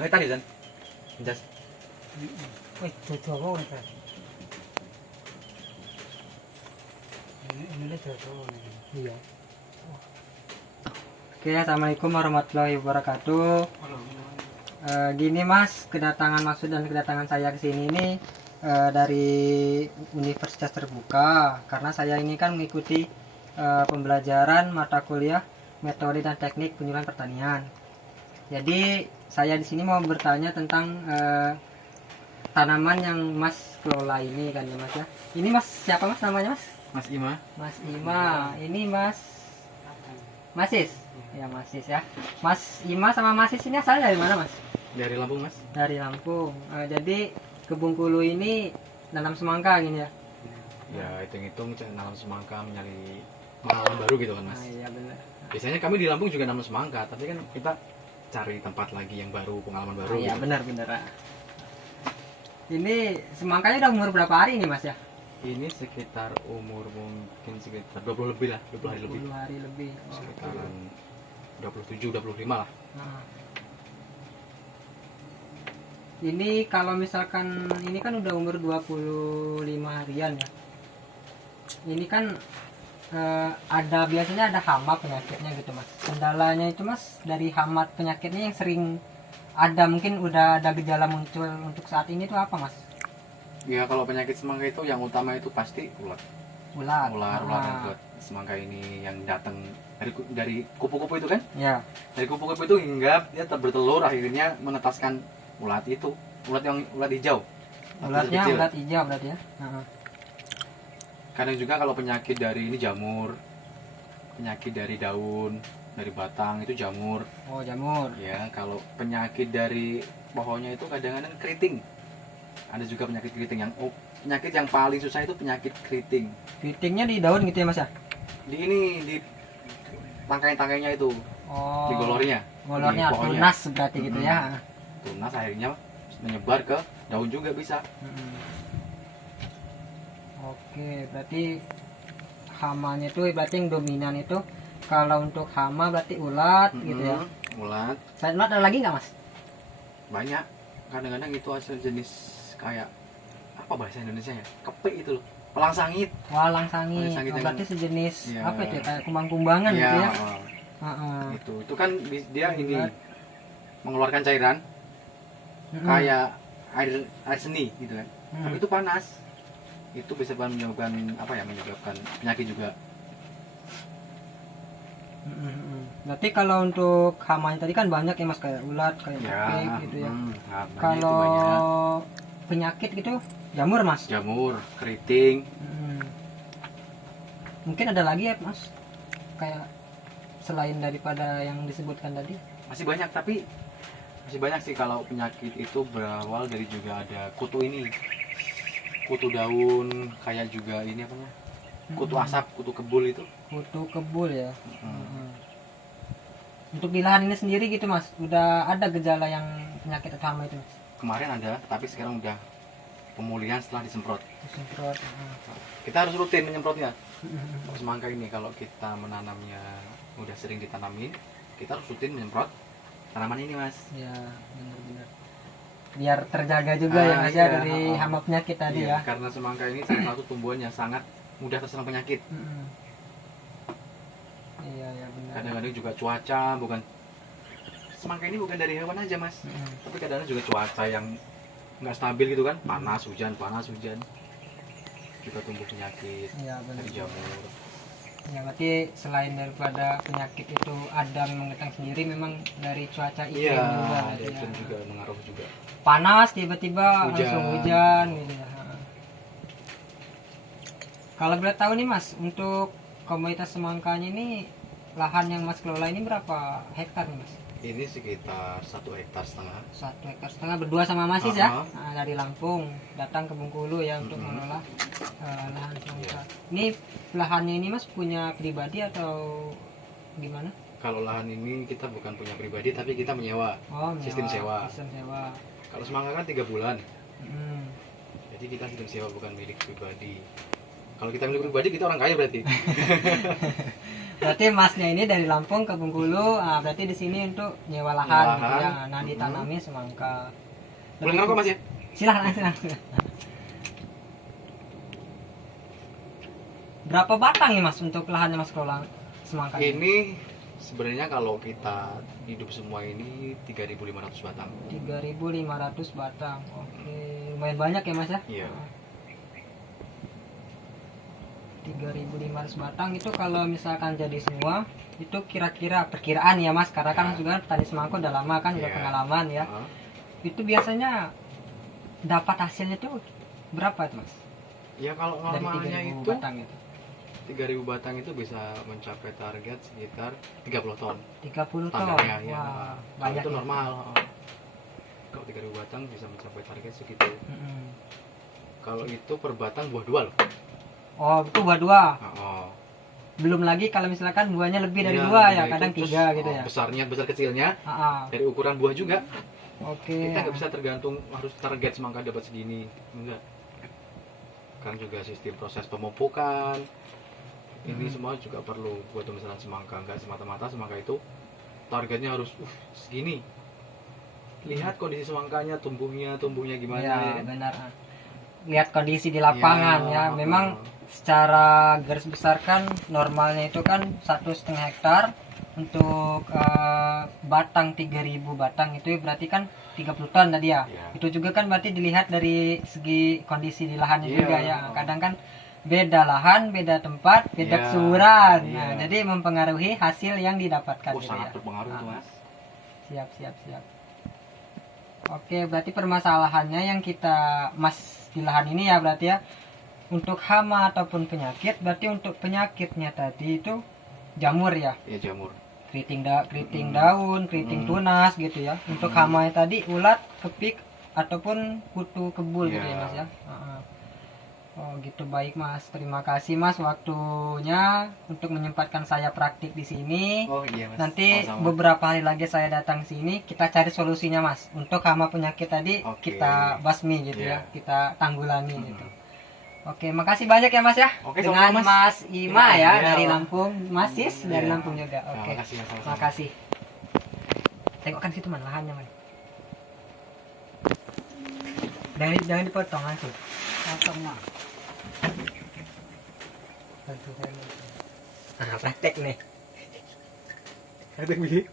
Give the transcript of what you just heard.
Kayak tadi kan? Jas. Wih, cocok nih kan. Ini cocok nih. Iya. Oke, assalamualaikum warahmatullahi wabarakatuh. Gini Mas, kedatangan saya ke sini ini dari Universitas Terbuka, karena saya ini kan mengikuti pembelajaran mata kuliah metode dan teknik penyuluhan pertanian. Jadi saya di sini mau bertanya tentang tanaman yang Mas kelola ini kan ya Mas ya. Ini Mas siapa Mas namanya Mas? Mas Ima. Mas Ima. Ini Mas Masis. Ya Masis ya. Mas Ima sama Masis ini asal dari mana Mas? Dari Lampung, Mas. Dari Lampung. Jadi ke Bengkulu ini nanam semangka gini ya. Ya, hitung-hitung nanam semangka mencari pengalaman baru gitu kan, Mas. Iya benar. Biasanya kami di Lampung juga nanam semangka, tapi kan kita cari tempat lagi yang baru, pengalaman baru. Iya gitu. benar. Ini semangkanya udah umur berapa hari ini Mas ya? Ini sekitar umur mungkin sekitar 20 lebih lah, 20 hari lebih. 20 hari lebih. Sekitaran 27, 25 lah. Nah. Ini kalau misalkan ini kan udah umur 25 harian ya. Ini kan ada biasanya ada hama penyakitnya gitu Mas. Kendalanya itu Mas dari hama penyakitnya yang sering ada, mungkin udah ada gejala muncul untuk saat ini itu apa Mas? Ya, kalau penyakit semangka itu yang utama itu pasti ulat. Ulat. Ular yang buat semangka ini yang datang dari kupu-kupu itu kan? Ya. Dari kupu-kupu itu hingga dia bertelur akhirnya menetaskan ulat itu, ulat hijau. Ulatnya Kecil. ulat hijau berarti ya. Nah. Kadang juga kalau penyakit dari ini jamur, penyakit dari daun, dari batang itu jamur. Oh jamur. Ya, kalau penyakit dari pohonnya itu kadang-kadang keriting. Ada juga penyakit keriting penyakit yang paling susah itu penyakit keriting. Keritingnya di daun gitu ya Mas ya? Di tangkai-tangkainya itu, Oh. di golornya. Golornya Di pohonnya. tunas berarti gitu ya. Tunas akhirnya menyebar ke daun juga bisa. Oke, berarti hamanya itu berarti yang dominan itu kalau untuk hama berarti ulat gitu ya. Ulat Selain ulat ada lagi nggak Mas? banyak. Kadang-kadang itu hasil jenis kayak apa bahasa Indonesia ya? Kepik itu loh. Pelang sangit. Walang sangit. Sangit Oh, yang- berarti sejenis Iya. apa itu ya, kayak kumbang-kumbangan gitu ya. Heeh. Itu kan dia ini Ulat. mengeluarkan cairan Mm-mm. kayak air seni gitu kan. Mm. Tapi itu panas. Itu bisa menyebabkan apa ya? Menyebabkan penyakit juga. Mm-mm. Berarti kalau untuk hamanya tadi kan banyak ya Mas, kayak ulat, kayak Ya, kepik gitu ya. banyak itu Kalau banyak. penyakit gitu jamur Mas. Jamur, keriting, Mm. Mungkin ada lagi ya Mas, kayak selain daripada yang disebutkan tadi. masih banyak sih. Kalau penyakit itu berawal dari juga ada kutu ini, kutu daun, kayak juga ini apa namanya, kutu asap, kutu kebul itu. Kutu kebul ya. Untuk di lahan ini sendiri gitu Mas, udah ada gejala yang penyakit atau hama itu Mas? Kemarin ada, tapi sekarang udah pemulihan setelah disemprot. Disemprot. Kita harus rutin menyemprotnya. Kalau semangka ini kalau kita menanamnya udah sering ditanamin, kita harus rutin menyemprot tanaman ini Mas. Ya benar-benar. Biar terjaga juga ya Mas ya Iya, dari hama penyakit tadi Iya, ya. karena semangka ini salah satu tumbuhan yang sangat mudah terserang penyakit. Iya ya benar. Kadang-kadang juga cuaca, semangka ini bukan dari hewan aja Mas, tapi kadang-kadang juga cuaca yang nggak stabil gitu kan, panas hujan juga tumbuh penyakit Iya benar. dari jamur. Ya berarti selain daripada penyakit itu ada memang datang sendiri, memang dari cuaca iklim Iya, juga berarti itu ya. juga mengaruh juga. Panas tiba-tiba Hujan. langsung hujan gitu ya. Kalau boleh tahu nih Mas, untuk komunitas semangkanya ini lahan yang Mas kelola ini berapa hektar nih Mas? Ini sekitar 1,5 hektar. 1,5 hektar berdua sama Masis ya. Uh-huh. Nah, dari Lampung datang ke Bengkulu ya untuk mengelola lahan semangka. Ini lahannya ini Mas punya pribadi atau gimana? Kalau lahan ini kita bukan punya pribadi, tapi kita menyewa. Oh, Sistem sewa. Sistem sewa. Kalau semangka kan 3 bulan, Hmm. jadi kita sistem sewa bukan milik pribadi. Kalau kita milik pribadi kita orang kaya berarti. Berarti masnya ini dari Lampung ke Bengkulu, berarti di sini untuk nyewa lahan, gitu ya. Nah, ditanami semangka. Boleh ngerokok Mas ya? Silahkan. Berapa batang nih Mas untuk lahannya Mas kalau semangka Ini sebenarnya kalau kita hidup semua ini 3.500 batang. 3.500 batang. Oke, lumayan banyak ya Mas ya? Iya. 3.500 batang itu kalau misalkan jadi semua itu kira-kira perkiraan ya Mas, karena kan juga petani semangka udah lama kan, udah pengalaman ya. Itu biasanya dapat hasilnya tuh berapa tuh Mas? Ya kalau Dari normalnya 3.000 itu batang itu. 3.000 batang itu bisa mencapai target sekitar 30 ton. 30 ton. Standarnya ya. Wah, Kalau banyak itu ya. normal. Kalau 3.000 batang bisa mencapai target segitu. Kalau itu per batang buah 2 loh. Oh, itu buah 2. Oh. Belum lagi kalau misalkan buahnya lebih dari Iya, 2 ya, itu kadang terus, 3 gitu ya. Besarnya, besar kecilnya Ah, dari ukuran buah juga. Oke. Kita nggak bisa tergantung harus target semangka dapat segini, enggak. Kan juga sistem proses pemupukan. Ini semua juga perlu buat pembesaran semangka, enggak semata-mata semangka itu targetnya harus segini. Lihat kondisi semangkanya, tumbuhnya gimana Ya, ya kan? benar. Lihat kondisi di lapangan ya. Ya, Memang secara garis besar kan normalnya itu kan 1,5 hektar untuk batang 3.000 batang itu berarti kan 30 ton tadi ya. Ya. Itu juga kan berarti dilihat dari segi kondisi di lahannya Iya. juga ya. Kadang kan beda lahan, beda tempat, beda Iya, kesuburan. iya. Nah, jadi mempengaruhi hasil yang didapatkan gitu Sangat ya. berpengaruh tuh Mas. Siap. Oke, berarti permasalahannya yang kita di lahan ini ya berarti ya untuk hama ataupun penyakit. Berarti untuk penyakitnya tadi itu jamur ya, Iya, jamur. keriting daun, keriting tunas gitu ya. Untuk hamanya tadi ulat, kepik ataupun kutu kebul gitu ya Iya. Mas ya. Oh gitu, baik Mas. Terima kasih Mas waktunya untuk menyempatkan saya praktik di sini. Oh iya Mas. Nanti Sama-sama. beberapa hari lagi saya datang sini, kita cari solusinya Mas. Untuk hama penyakit tadi Oke. kita basmi gitu Iya. ya, kita tanggulangi gitu. Oke, makasih banyak ya Mas ya. Oke, Dengan sama-sama, Mas Ima ya Iya. dari Lampung, Mas Sis dari Iya. Lampung juga. Nah, Oke. makasih Mas. Sama-sama. Makasih. Tengokkan situ man lahannya man. Jangan dipotong langsung. Potong mah. Praktek nih. Praktek begini.